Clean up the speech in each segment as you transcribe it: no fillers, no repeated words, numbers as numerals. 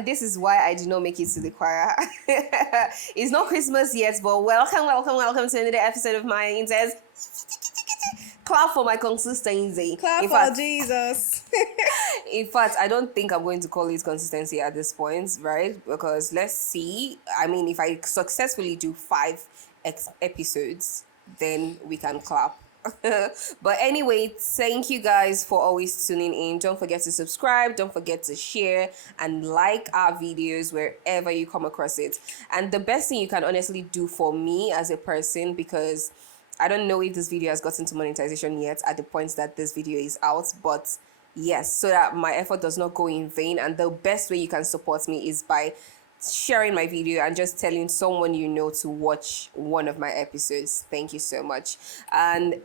and this is why I did not make it to the choir. It's not Christmas yet, but welcome to another episode of my intense. Clap for my consistency. Clap for Jesus. In fact, I don't think I'm going to call it consistency at this point, right? Because let's see. I mean, if I successfully do 5 episodes, then we can clap. But anyway, thank you guys for always tuning in. Don't forget to subscribe, don't forget to share and like our videos wherever you come across it. And the best thing you can honestly do for me as a person, because I don't know if this video has gotten to monetization yet at the point that this video is out, but yes, so that my effort does not go in vain. And the best way you can support me is by sharing my video and just telling someone you know to watch one of my episodes. Thank you so much. And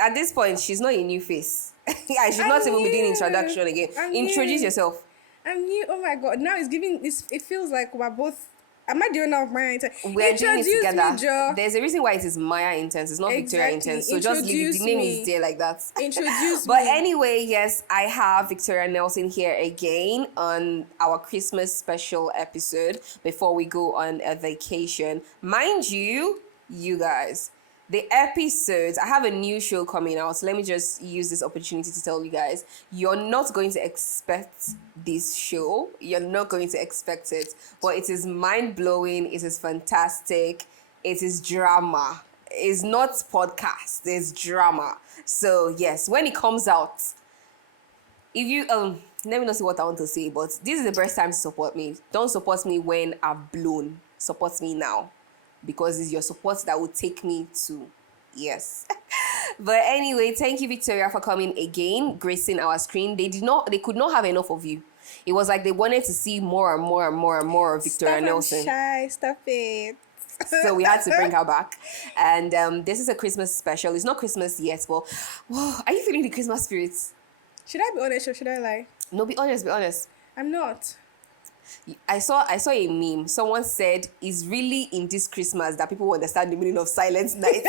at this point, she's not a new face. I should not even be doing introduction again. Introduce yourself. I'm new. Oh my God. Now it's giving this. It feels like we're both. Am I doing enough Maya Intense? We're doing it together. There's a reason why it is Maya Intense. It's not Victoria Intense. So just leave it. The name is there like that. Introduce But me. anyway, yes, I have Victoria Nelson here again on our Christmas special episode before we go on a vacation. Mind you, you guys, the episodes, I have a new show coming out. So let me just use this opportunity to tell you guys, you're not going to expect this show. You're not going to expect it. But it is mind-blowing. It is fantastic. It is drama. It's not podcast. It's drama. So yes, when it comes out, if you let me not see what I want to say, but this is the best time to support me. Don't support me when I've blown. Support me now, because it's your support that will take me to yes. But anyway, thank you, Victoria, for coming again, gracing our screen. They could not have enough of you. It was like they wanted to see more and more and more and more of Victoria Nelson. Stop it. So we had to bring her back. And this is a Christmas special. It's not Christmas yet, but whoa, are you feeling the Christmas spirit? Should I be honest or should I lie? No, be honest, be honest. I'm not. I saw a meme. Someone said it's really in this Christmas that people will understand the meaning of Silent Night.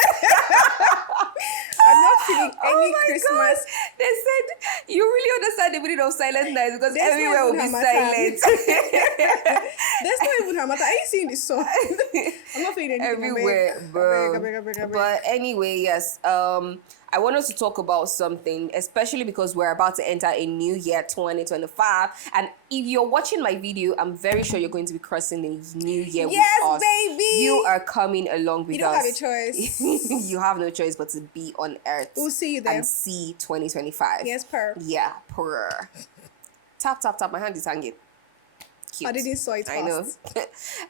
I'm not feeling any Christmas. God. They said you really understand the meaning of Silent Night because There's everywhere will be silent. There's not even Hamata. Are you seeing this song? I'm not feeling anything. Everywhere, bro. I beg. But anyway, yes. I want us to talk about something, especially because we're about to enter a new year, 2025. And if you're watching my video, I'm very sure you're going to be crossing the new year with us. Yes, baby! You are coming along with us. You don't have a choice. You have no choice but to be on Earth. We'll see you there. And see 2025. Yes, per. Yeah, per. Tap. My hand is hanging. Cute. I didn't saw it fast.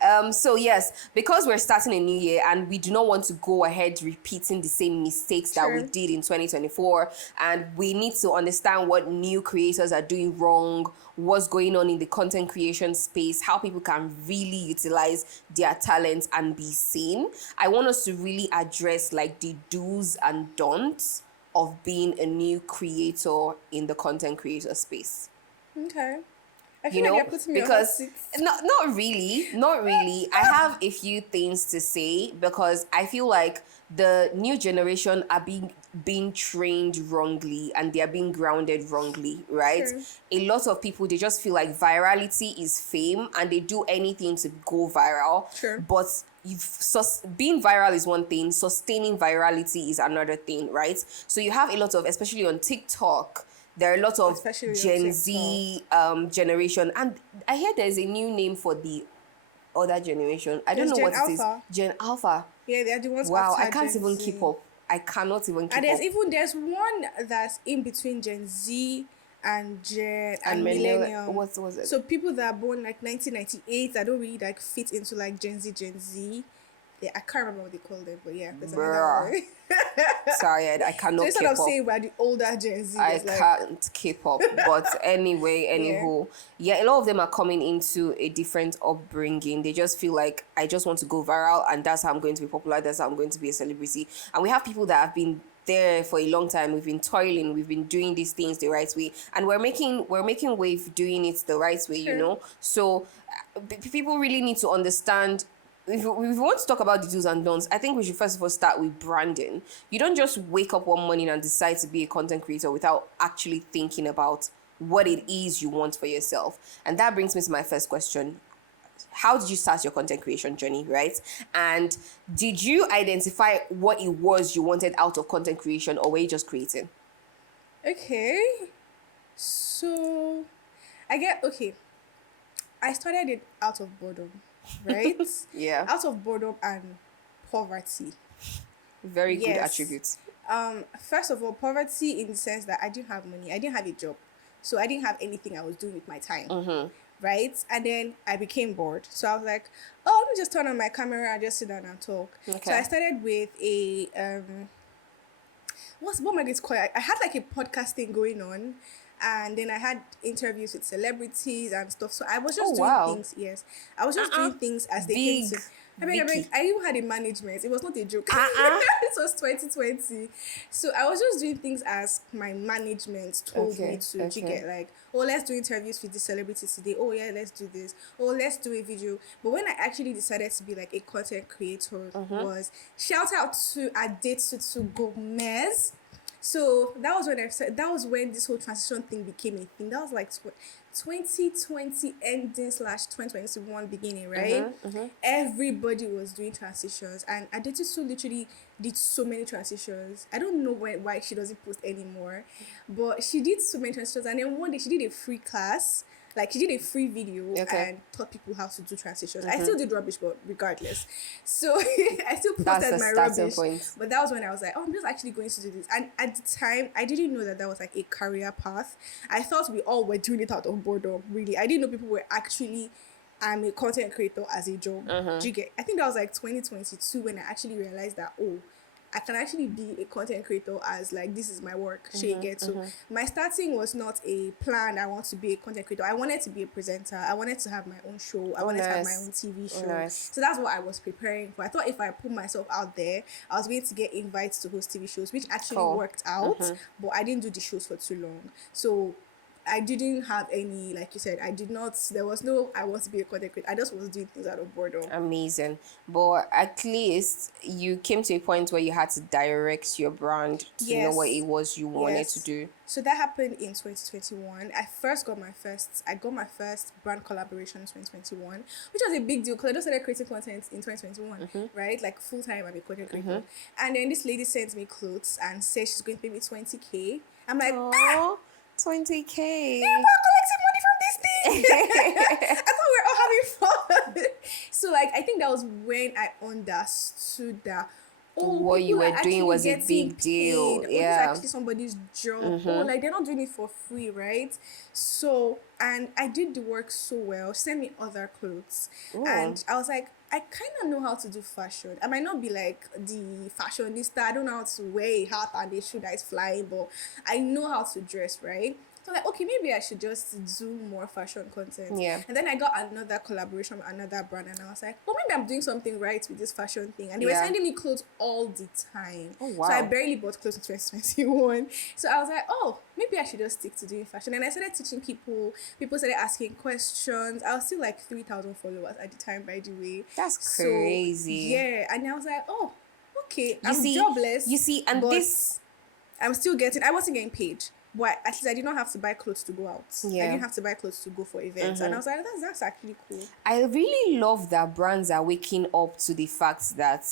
I know. So yes, because we're starting a new year and we do not want to go ahead repeating the same mistakes that we did in 2024, and we need to understand what new creators are doing wrong, what's going on in the content creation space, how people can really utilize their talents and be seen. I want us to really address like the do's and don'ts of being a new creator in the content creator space. Okay. I feel like you're putting me because on not really. I have a few things to say because I feel like the new generation are being trained wrongly and they are being grounded wrongly, right? Sure. A lot of people, they just feel like virality is fame and they do anything to go viral. Sure. But being viral is one thing, sustaining virality is another thing, right? So you have a lot of, especially on TikTok, there are a lot of Especially Gen Z generation. And I hear there's a new name for the other generation. I don't know what it is. Gen Alpha. Yeah, they're the ones. Wow, I after can't Gen even Z. keep up. I cannot even keep And up. there's one that's in between Gen Z and millennial. What was it? So people that are born like 1998 that don't really like fit into like Gen Z. I can't remember what they call them, but yeah, there's another one. Sorry, I cannot so keep instead up. of saying we're the older Gen Z, I can't keep up. But anyway, anywho, yeah, a lot of them are coming into a different upbringing. They just feel like, I just want to go viral and that's how I'm going to be popular. That's how I'm going to be a celebrity. And we have people that have been there for a long time. We've been toiling. We've been doing these things the right way. And we're making wave doing it the right way, you know? So people really need to understand. If we want to talk about the do's and don'ts, I think we should first of all start with branding. You don't just wake up one morning and decide to be a content creator without actually thinking about what it is you want for yourself. And that brings me to my first question. How did you start your content creation journey, right? And did you identify what it was you wanted out of content creation, or were you just creating? Okay. So okay. I started it out of boredom, right? Yeah. Out of boredom and poverty. Very good Yes. attributes. First of all, poverty in the sense that I didn't have money. I didn't have a job. So I didn't have anything I was doing with my time. Right? And then I became bored. So I was like, oh, let me just turn on my camera and just sit down and talk. Okay. So I started with a what am I going to call it? I had like a podcast thing going on, and then I had interviews with celebrities and stuff. So I was just doing things. Yes, I was just doing things as they came to. I even had a management. It was not a joke. It was 2020. So I was just doing things as my management told me to. You get like, oh, let's do interviews with the celebrities today. Oh yeah, let's do this. Oh, let's do a video. But when I actually decided to be like a content creator, was shout out to Adetutu Gomez. So that was when that was when this whole transition thing became a thing. That was like 2020 ending / 2021 beginning, right? Everybody was doing transitions, and Adetutu literally did so many transitions. I don't know why she doesn't post anymore, but she did so many transitions. And then one day she did a free class. Like, she did a free video and taught people how to do transitions. I still did rubbish, but regardless. So, I still posted my rubbish. But that was when I was like, oh, I'm just actually going to do this. And at the time, I didn't know that was like a career path. I thought we all were doing it out of boredom, really. I didn't know people were actually, I'm a content creator as a job. Do you get? I think that was like 2022 when I actually realized that, oh, I can actually be a content creator as like, this is my work. So my starting was not a plan. I want to be a content creator. I wanted to be a presenter. I wanted to have my own show. I wanted to have my own TV show. So that's what I was preparing for. I thought if I put myself out there, I was going to get invites to host TV shows, which actually worked out. But I didn't do the shows for too long. So I didn't have any, like you said, there was no, I want to be a content creator. I just was doing things out of boredom. Amazing. But at least you came to a point where you had to direct your brand to know what it was you wanted to do. So that happened in 2021. I got my first brand collaboration in 2021, which was a big deal because I just started creating content in 2021, right? Like full time, I'm a content creator. And then this lady sent me clothes and said she's going to pay me 20K. I'm like, 20K. Yeah, we're collecting money from this thing. I thought we were all having fun. So, like, I think that was when I understood that what you were doing was a big deal. It's actually somebody's job. Like, they're not doing it for free, right? So, and I did the work so well. She sent me other clothes. And I was like, I kind of know how to do fashion. I might not be like the fashionista. I don't know how to wear a hat and a shoe that is flying, but I know how to dress, right? So I'm like, okay, maybe I should just do more fashion content. Yeah. And then I got another collaboration with another brand, and I was like, well, maybe I'm doing something right with this fashion thing. And they were sending me clothes all the time. Oh, wow. So I barely bought clothes in 2021. So I was like, oh, maybe I should just stick to doing fashion. And I started teaching people. People started asking questions. I was still like 3,000 followers at the time, by the way. That's crazy. Yeah. And I was like, oh, okay, I'm jobless. You see, and this... I wasn't getting paid. But at least I did not have to buy clothes to go out. Yeah. I didn't have to buy clothes to go for events. And I was like, that's actually cool. I really love that brands are waking up to the fact that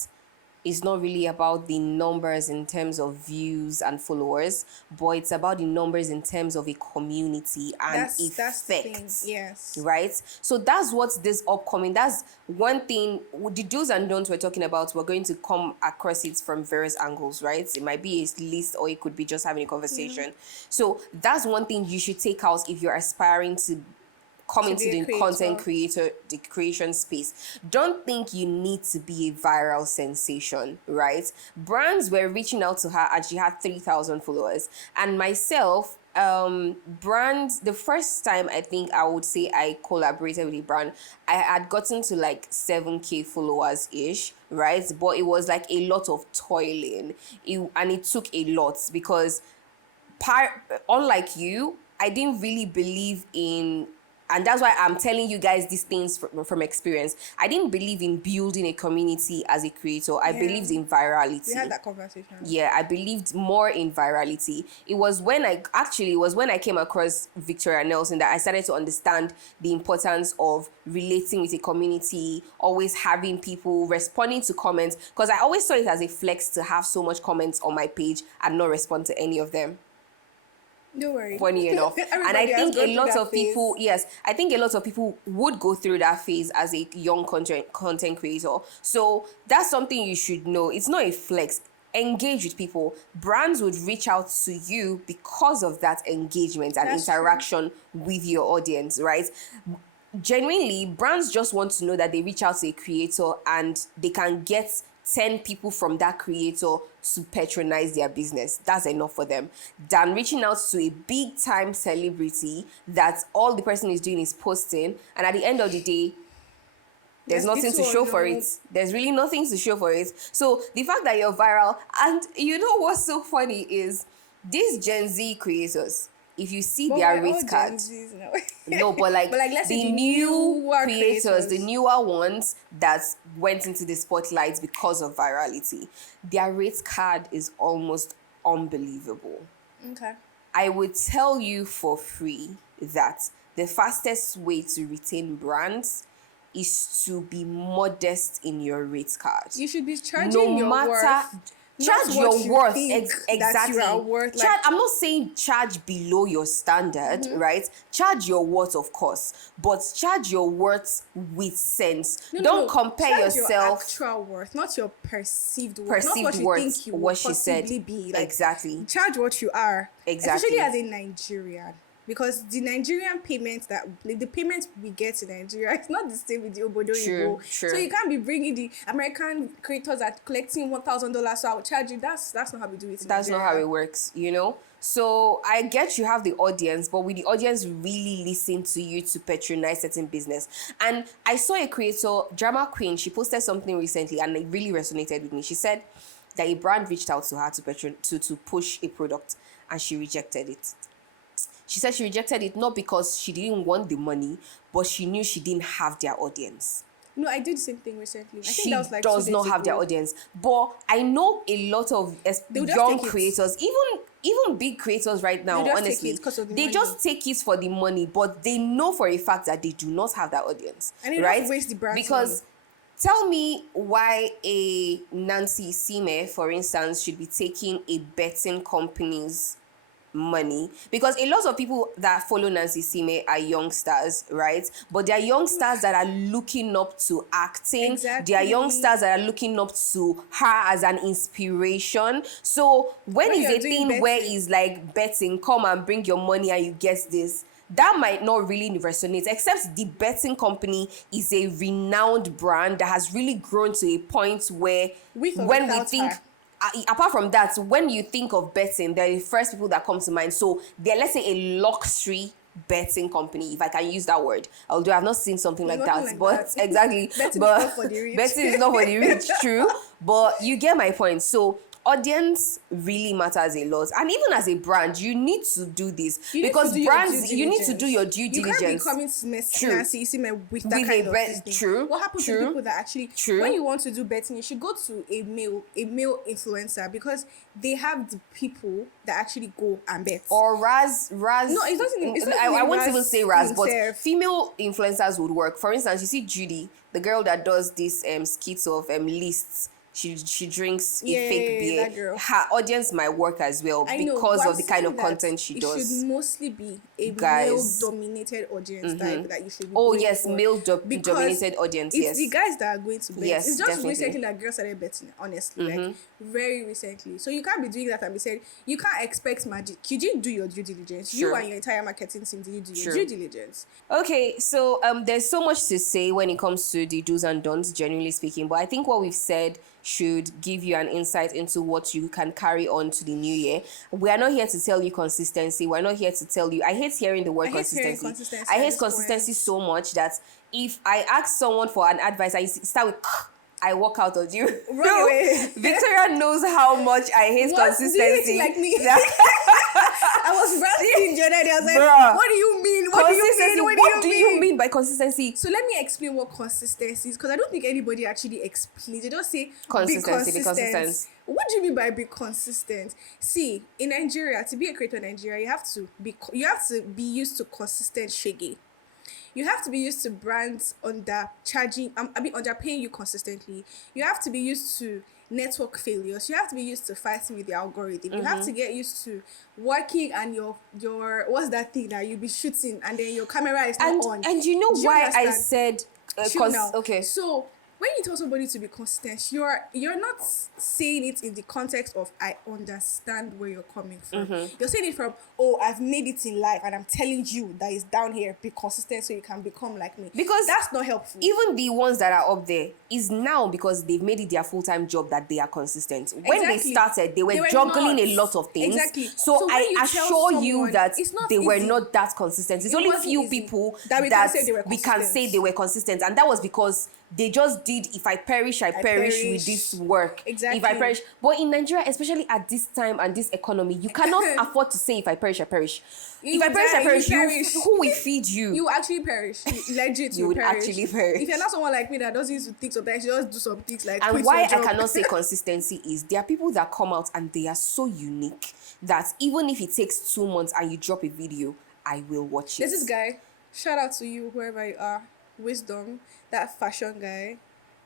it's not really about the numbers in terms of views and followers, but it's about the numbers in terms of a community and effect. That's the thing. Yes. Right? So that's what's this upcoming. That's one thing. The do's and don'ts we're talking about, we're going to come across it from various angles, right? It might be a list or it could be just having a conversation. So that's one thing you should take out if you're aspiring to come into the content creator, the creation space. Don't think you need to be a viral sensation, right? Brands were reaching out to her and she had 3,000 followers. And myself, brands, the first time I think I would say I collaborated with a brand, I had gotten to like 7K followers ish, right? But it was like a lot of toiling. And it took a lot because unlike you, I didn't really believe in And that's why I'm telling you guys these things from experience. I didn't believe in building a community as a creator. I believed in virality. We had that conversation. Yeah, I believed more in virality. It was when I came across Victoria Nelson that I started to understand the importance of relating with a community, always having people responding to comments. Because I always saw it as a flex to have so much comments on my page and not respond to any of them. Don't worry. Funny enough. And I think a lot of people, I think a lot of people would go through that phase as a young content creator. So that's something you should know. It's not a flex. Engage with people. Brands would reach out to you because of that engagement and interaction with your audience, right? Genuinely, brands just want to know that they reach out to a creator and they can get 10 people from that creator to patronize their business. That's enough for them. Than reaching out to a big time celebrity that all the person is doing is posting, and at the end of the day, there's nothing to show for it. There's really nothing to show for it. So the fact that you're viral, and you know what's so funny is these Gen Z creators, if you see their rate card, no, but let's the new creators, the newer ones that went into the spotlight because of virality, their rate card is almost unbelievable. Okay. I would tell you for free that the fastest way to retain brands is to be modest in your rate card. You should be charging your worth. Charge your worth. Exactly. I'm not saying charge below your standard, right? Charge your worth, of course, but charge your worth with sense. Don't compare yourself. Your actual worth, not your perceived worth. Not what you think you will possibly be. Exactly. Charge what you are. Exactly. Especially as a Nigerian. Because the Nigerian payments the payments we get in Nigeria, it's not the same with the Obodo Igbo. True. So you can't be bringing the American creators that collecting $1,000, so I'll charge you. That's not how we do it. That's not how it works, you know? So I get you have the audience, but will the audience really listen to you to patronize certain business? And I saw a creator, Drama Queen, she posted something recently and it really resonated with me. She said that a brand reached out to her to push a product and she rejected it. She said she rejected it not because she didn't want the money, but she knew she didn't have their audience. No, I did the same thing recently. I think that was like does not have their audience. But I know a lot of young creators, even big creators right now, honestly, they just take it for the money, but they know for a fact that they do not have that audience. And they don't waste the brand because tell me why a Nancy Sime, for instance, should be taking a betting company's money, because a lot of people that follow Nancy Sime are youngsters, right? But they are youngsters that are looking up to acting. Exactly. They are youngsters that are looking up to her as an inspiration. So when is a thing betting, where it's like betting, come and bring your money and you get this, that might not really resonate, except the betting company is a renowned brand that has really grown to a point where when we think apart from that, when you think of betting, they're the first people that come to mind. So they're, let's say, a luxury betting company, if I can use that word. Although I've not seen something like that. But exactly. Betting but is not for the rich. Betting is not for the rich, true. But you get my point. So audience really matters a lot, and even as a brand you need to do this, because brands, you need to do your due diligence. You can't be coming to Nancy with that kind of thing. True. What happens to people that actually when you want to do betting, you should go to a male influencer, because they have the people that actually go and bet. Or Raz. No, it doesn't. I won't even say Raz, but female influencers would work. For instance, you see Judy, the girl that does this skits of lists. She drinks a fake beer. Her audience might work as well because of the kind of content she does. It should mostly be a male-dominated audience type that you should be male-dominated audience, it's the guys that are going to bet. Yes, it's just recently that girls started betting, honestly. Like, very recently. So you can't be doing that and be saying, you can't expect magic. You didn't do your due diligence. You and your entire marketing team didn't do your due diligence. Okay, so there's so much to say when it comes to the do's and don'ts, generally speaking. But I think what we've said should give you an insight into what you can carry on to the new year. We are not here to tell you consistency. We're not here to tell you. I hate hearing the word consistency. I hate consistency so much that if I ask someone for an advice, I start with I walk out of you. Run away. Victoria knows how much I hate consistency. Do you like me? I was ranting the other day. I was like, what do you mean? What do you mean by consistency? So let me explain what consistency is, because I don't think anybody actually explains. They just say consistency. be consistent. What do you mean by be consistent? See, in Nigeria, to be a creator in Nigeria, you have to be used to consistent shege. You have to be used to brands underpaying you consistently. You have to be used to network failures. You have to be used to fighting with the algorithm. You have to get used to working and your what's that thing that you'll be shooting and then your camera is not on. And you know why I said okay. So when you tell somebody to be consistent, you're not saying it in the context of I understand where you're coming from. You're saying it from, oh, I've made it in life and I'm telling you that it's down here. Be consistent so you can become like me. Because that's not helpful. Even the ones that are up there is now because they've made it their full-time job that they are consistent. When they started, they were juggling a lot of things. Exactly. So I assure you that they were not that consistent. It's only few people that we can say they were consistent. And that was because they just did, if I perish, I perish with this work. Exactly. If I perish. But in Nigeria, especially at this time and this economy, you cannot afford to say if I perish, I perish. If I perish, who will feed you? You actually perish. Legit, you would actually perish. If you're not someone like me that doesn't use to think sometimes, you just do some things like and why I cannot say consistency is there are people that come out and they are so unique that even if it takes 2 months and you drop a video, I will watch it. There's this guy, shout out to you, whoever you are, Wisdom, that fashion guy.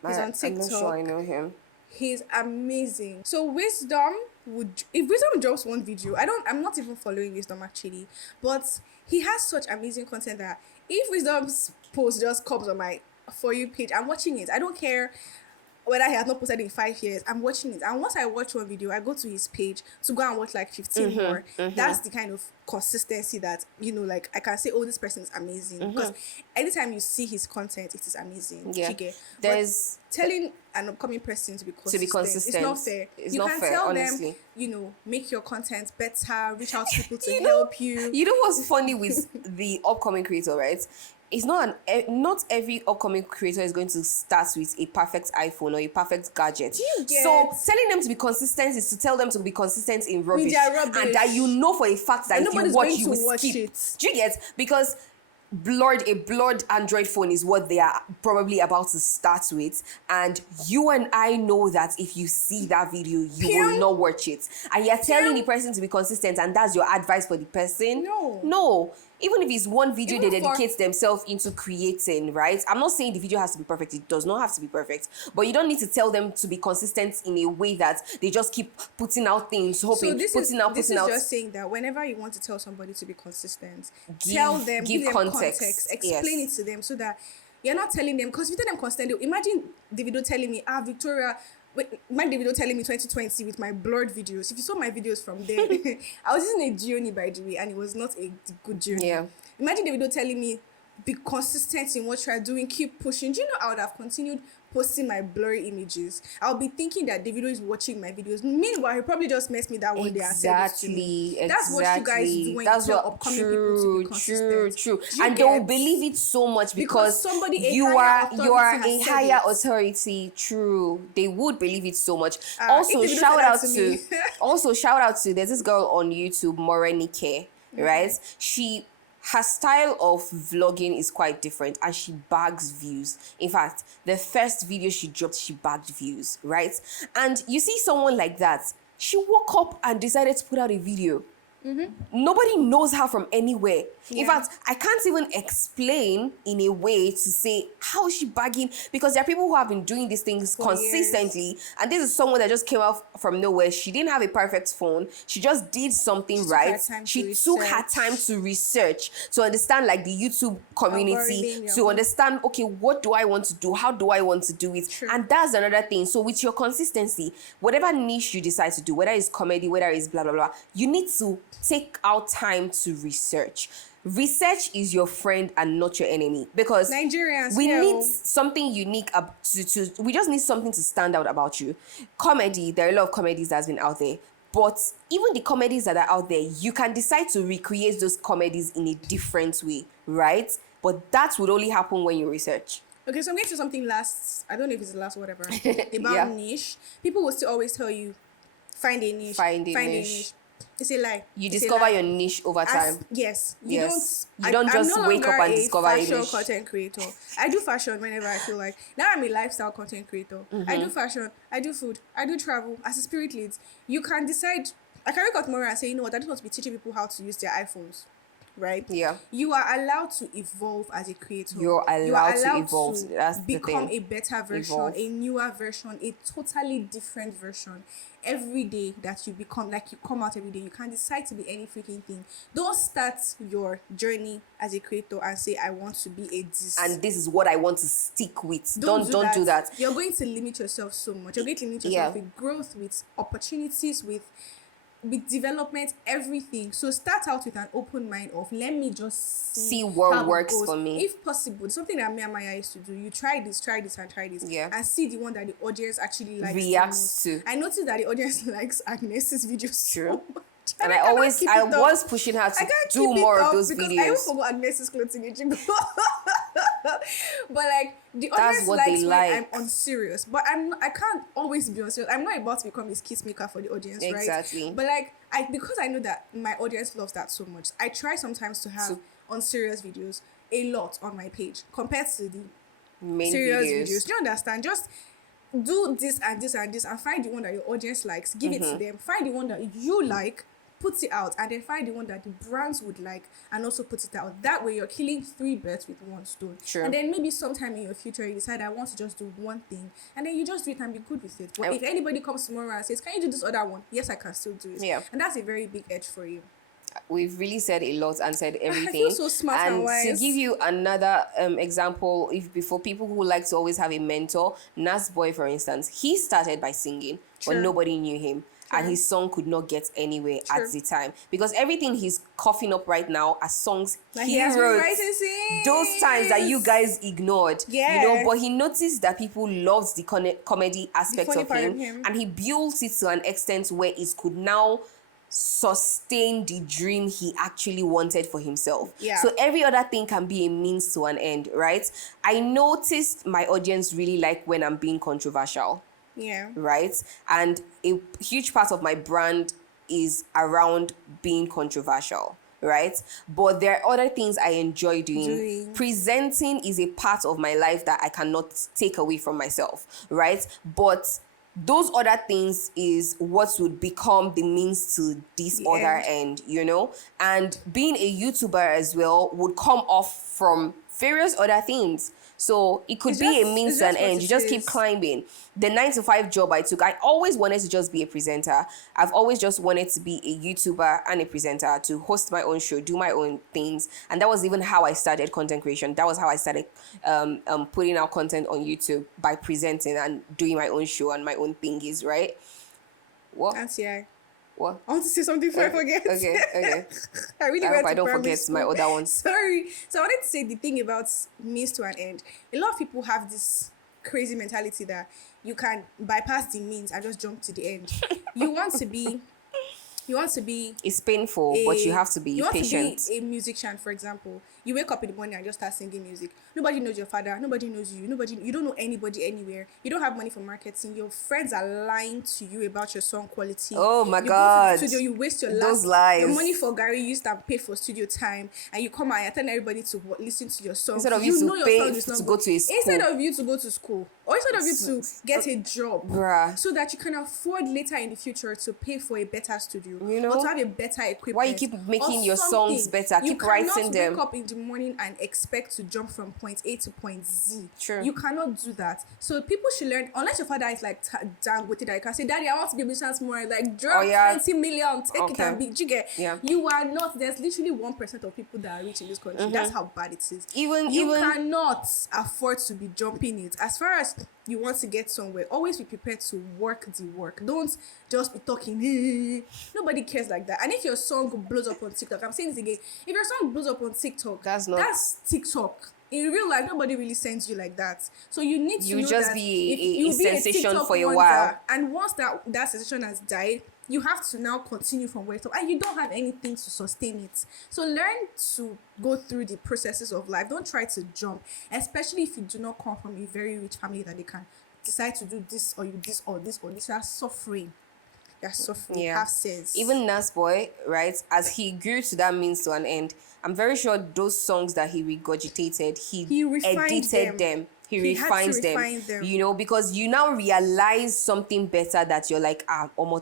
He's on TikTok. I'm not sure I know him. He's amazing. So Wisdom if Wisdom drops one video, I'm not even following Wisdom actually, but he has such amazing content that if Wisdom's post just comes on my For You page, I'm watching it. I don't care whether he has not posted in 5 years, I'm watching it. And once I watch one video, I go to his page to go and watch like 15 more. That's the kind of consistency that, like I can say, oh, this person is amazing. Because anytime you see his content, it is amazing. Yeah. There's telling an upcoming person to be consistent. It's not fair. You can tell honestly. Them, make your content better, reach out to people to help you. You know what's funny with the upcoming creator, right? It's not every upcoming creator is going to start with a perfect iPhone or a perfect gadget. So telling them to be consistent is to tell them to be consistent in rubbish. And that for a fact that if you watch, you will skip. It. Do you get? Because a blurred Android phone is what they are probably about to start with, and you and I know that if you see that video, you will not watch it. And you're telling the person to be consistent, and that's your advice for the person? No. Even if it's one video they dedicate themselves into creating, right? I'm not saying the video has to be perfect. It does not have to be perfect. But you don't need to tell them to be consistent in a way that they just keep putting out things, hoping, This is just saying that whenever you want to tell somebody to be consistent, give them context. Explain it to them so that you're not telling them, because if you tell them constantly, imagine the video telling me, Victoria, my video telling me 2020 with my blurred videos. If you saw my videos from there, I was using a journey, by the way, and it was not a good journey. Yeah. Imagine the video telling me, be consistent in what you're doing, keep pushing. Do you know I would have continued posting my blurry images? I'll be thinking that the video is watching my videos. Meanwhile, he probably just messed me that one day and said it to me. That's what you guys do when you tell upcoming people to be consistent. True. And they will believe it so much because you are a higher authority. True. They would believe it so much. Also, shout out to there's this girl on YouTube, Morenike, right? Her style of vlogging is quite different and she bags views. In fact, the first video she dropped, she bagged views, right? And you see someone like that, she woke up and decided to put out a video. Nobody knows her from anywhere. In fact, I can't even explain in a way to say how is she bagging, because there are people who have been doing these things consistently, and this is someone that just came out from nowhere. She didn't have a perfect phone. She just did something right. She took her time to research, to understand like the YouTube community, to understand, okay, what do I want to do? How do I want to do it? And that's another thing. So with your consistency, whatever niche you decide to do, whether it's comedy, whether it's blah, blah, blah, you need to take out time to research. Research is your friend and not your enemy, because Nigerians, we need something unique we just need something to stand out about you. Comedy, there are a lot of comedies that's been out there, but even the comedies that are out there, you can decide to recreate those comedies in a different way, right? But that would only happen when you research. Okay, so I'm going to something last, I don't know if it's the last whatever, about niche. People will still always tell you, find a niche. It's a lie. You It's a discover lie. your niche over time. Yes. Yes. You I'm don't just no wake longer up and a discover a fashion niche. content creator. I do fashion whenever I feel like. Now I'm a lifestyle content creator. I do fashion. I do food. I do travel. As a spirit leads, you can decide. I can wake up tomorrow and say, you know what, I just want to be teaching people how to use their iPhones. Right? Yeah. You are allowed to evolve as a creator. You're You are allowed to allowed evolve. to That's the become thing. a better version, Evolve. a newer version, a totally different version. Every day that you become, like you come out every day, you can decide to be any freaking thing. Don't start your journey as a creator and say, I want to be a this. And this is what I want to stick with. Don't do that. You're going to limit yourself so much. You're going to limit yourself with growth, with opportunities, with development, everything. So start out with an open mind of, let me just see what works for me. If possible, something that me and Maya used to do, you try this and see the one that the audience actually likes, reacts to. I noticed that the audience likes Agnes's videos. True. So much. And I was pushing her to do more of those videos. I even forgot Agnes's clothing in but like the audience what likes they when like. I'm unserious, but I can't always be unserious. I'm not about to become this kiss maker for the audience, exactly. Right? But like because I know that my audience loves that so much, I try sometimes to have unserious videos a lot on my page compared to the main serious videos. Do you understand? Just do this and this and this and find the one that your audience likes, give it to them. Find the one that you like, put it out, and then find the one that the brands would like and also put it out. That way you're killing 3 birds with 1 stone. Sure. And then maybe sometime in your future you decide, I want to just do one thing, and then you just do it and be good with it. But if anybody comes tomorrow and says, can you do this other one? Yes, I can still do it. Yeah. And that's a very big edge for you. We've really said a lot and said everything. I feel so smart and wise. To give you another example, for people who like to always have a mentor, Nas Boy, for instance, he started by singing, but nobody knew him. And his song could not get anywhere at the time, because everything he's coughing up right now are songs he wrote those times that you guys ignored. But he noticed that people loved the comedy aspect of him, and he built it to an extent where it could now sustain the dream he actually wanted for himself. So every other thing can be a means to an end, right? I noticed my audience really like when I'm being controversial. Right? And a huge part of my brand is around being controversial, right? But there are other things I enjoy doing. Presenting is a part of my life that I cannot take away from myself, right? But those other things is what would become the means to this other end, And being a YouTuber as well would come off from various other things. So it could be a means to an end. You just keep climbing. The 9-to-5 job I took, I always wanted to just be a presenter. I've always just wanted to be a YouTuber and a presenter, to host my own show, do my own things. And that was even how I started content creation. That was how I started putting out content on YouTube, by presenting and doing my own show and my own thingies, right? What? Auntie, what? I want to say something before I forget. Okay. I really hope I don't forget school. My other ones. Sorry. So I wanted to say the thing about means to an end. A lot of people have this crazy mentality that you can bypass the means and just jump to the end. You want to be it's painful, but you have to be patient. To be a musician, for example. You wake up in the morning and just start singing music. Nobody knows your father. Nobody knows you. You don't know anybody anywhere. You don't have money for marketing. Your friends are lying to you about your song quality. Oh my God! God! You go to the studio. You waste those lies. Your money for Gary. You used to pay for studio time, and you come and tell everybody to listen to your song. Instead of you to pay to go to a school. Instead of you to go to school, or instead of you to get a job, so that you can afford later in the future to pay for a better studio, or to have a better equipment. Why you keep making your songs better? Keep writing them. You cannot wake up in the morning and expect to jump from point A to point Z. True. You cannot do that. So people should learn, unless your father is like Dangote, that you can say, Daddy, I want to be a business more. Like, drop 20 million, take it and be jigger. You are not. There's literally 1% of people that are rich in this country. That's how bad it is. You cannot afford to be jumping it. As far as you want to get somewhere, always be prepared to work the work. Don't just be talking. Hey. Nobody cares like that. And if your song blows up on TikTok, I'm saying this again, if your song blows up on TikTok, that's TikTok. In real life, nobody really sends you like that. So you need to know just that be a sensation for a while. And once that sensation has died, you have to now continue from where to, and you don't have anything to sustain it. So learn to go through the processes of life. Don't try to jump, especially if you do not come from a very rich family that they can decide to do this or you this or this or this. You are suffering. you're suffering. Have sense. Even Nas Boy, right? As he grew to that means to an end, I'm very sure those songs that he regurgitated, he edited them. He refines them, you know, because you now realize something better that you're like,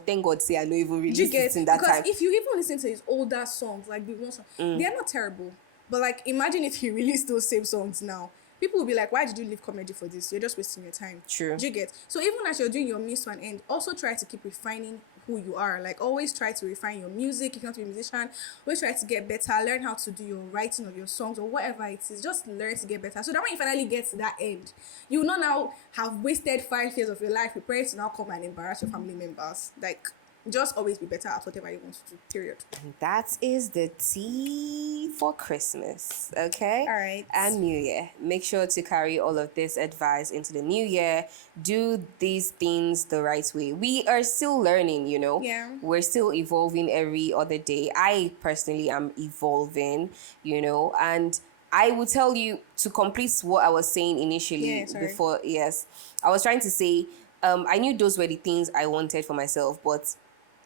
thank God, say I don't even release it in that time. Because if you even listen to his older songs, like the one song, they're not terrible. But like, imagine if he released those same songs now. People will be like, why did you leave comedy for this? You're just wasting your time. True. Do you get? So even as you're doing your means to an end, also try to keep refining who you are. Like, always try to refine your music. If you want to be a musician, always try to get better. Learn how to do your writing of your songs or whatever it is. Just learn to get better. So that when you finally get to that end, you will not now have wasted 5 years of your life preparing to now come and embarrass your family members. Like, just always be better at whatever you want to do, period. And that is the tea for Christmas, okay? All right. And New Year. Make sure to carry all of this advice into the new year. Do these things the right way. We are still learning, you know? Yeah. We're still evolving every other day. I personally am evolving, you know? And I will tell you, to complete what I was saying initially before, I was trying to say, I knew those were the things I wanted for myself, but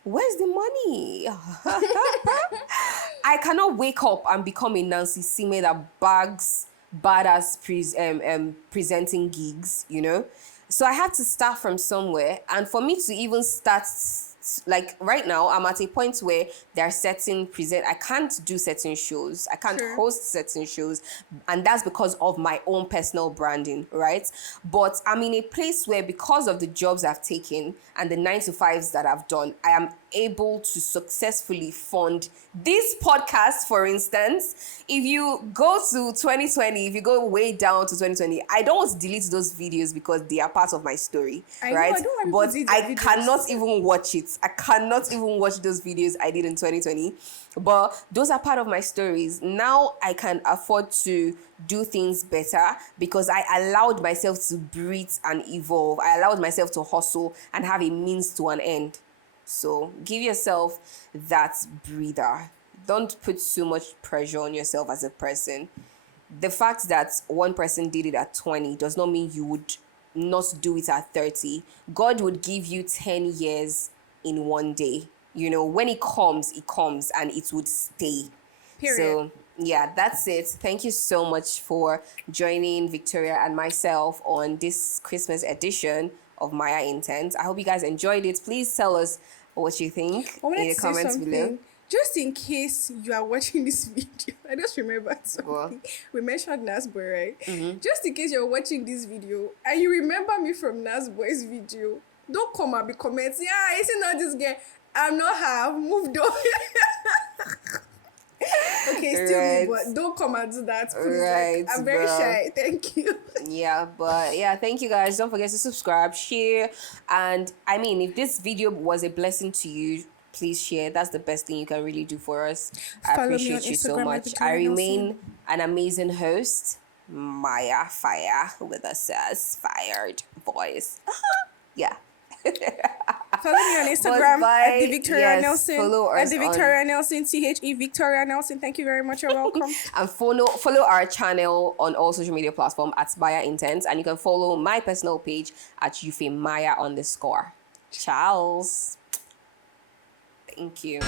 where's the money? I cannot wake up and become a Nancy Sime that bags badass presenting gigs, you know? So I had to start from somewhere. And for me to even start, like right now, I'm at a point where there are certain I can't do certain shows. I can't host certain shows. And that's because of my own personal branding, right? But I'm in a place where, because of the jobs I've taken and the 9-to-5s that I've done, I am able to successfully fund this podcast, for instance. If you go to 2020, if you go way down to 2020, I don't want to delete those videos because they are part of my story, right? But I cannot even watch it. I cannot even watch those videos I did in 2020. But those are part of my stories. Now I can afford to do things better because I allowed myself to breathe and evolve. I allowed myself to hustle and have a means to an end. So give yourself that breather. Don't put too much pressure on yourself as a person. The fact that one person did it at 20 does not mean you would not do it at 30. God would give you 10 years in one day. You know, when it comes and it would stay. Period. So yeah, that's it. Thank you so much for joining Victoria and myself on this Christmas edition of Maya Intent. I hope you guys enjoyed it. Please tell us what you think in the comments below. Just in case you are watching this video, I just remembered something. We mentioned Nasboy, right? Mm-hmm. Just in case you're watching this video and you remember me from Nasboy's video, don't come and be commenting, isn't not this girl. I'm not have moved on. Okay, still me, but don't come and do that, please. Right, I'm very shy. Thank you. Yeah, but yeah, thank you guys. Don't forget to subscribe, share, and I mean, if this video was a blessing to you, please share. That's the best thing you can really do for us. I appreciate you so much. I remain an amazing host, Maya Fire, with a satisfied voice. Yeah. Follow me on Instagram at the Victoria Nelson. At the Victoria Nelson, THE Victoria Nelson. Thank you very much. You're welcome. And follow our channel on all social media platforms at Maya Intense, and you can follow my personal page at @Maya_. Charles. Thank you.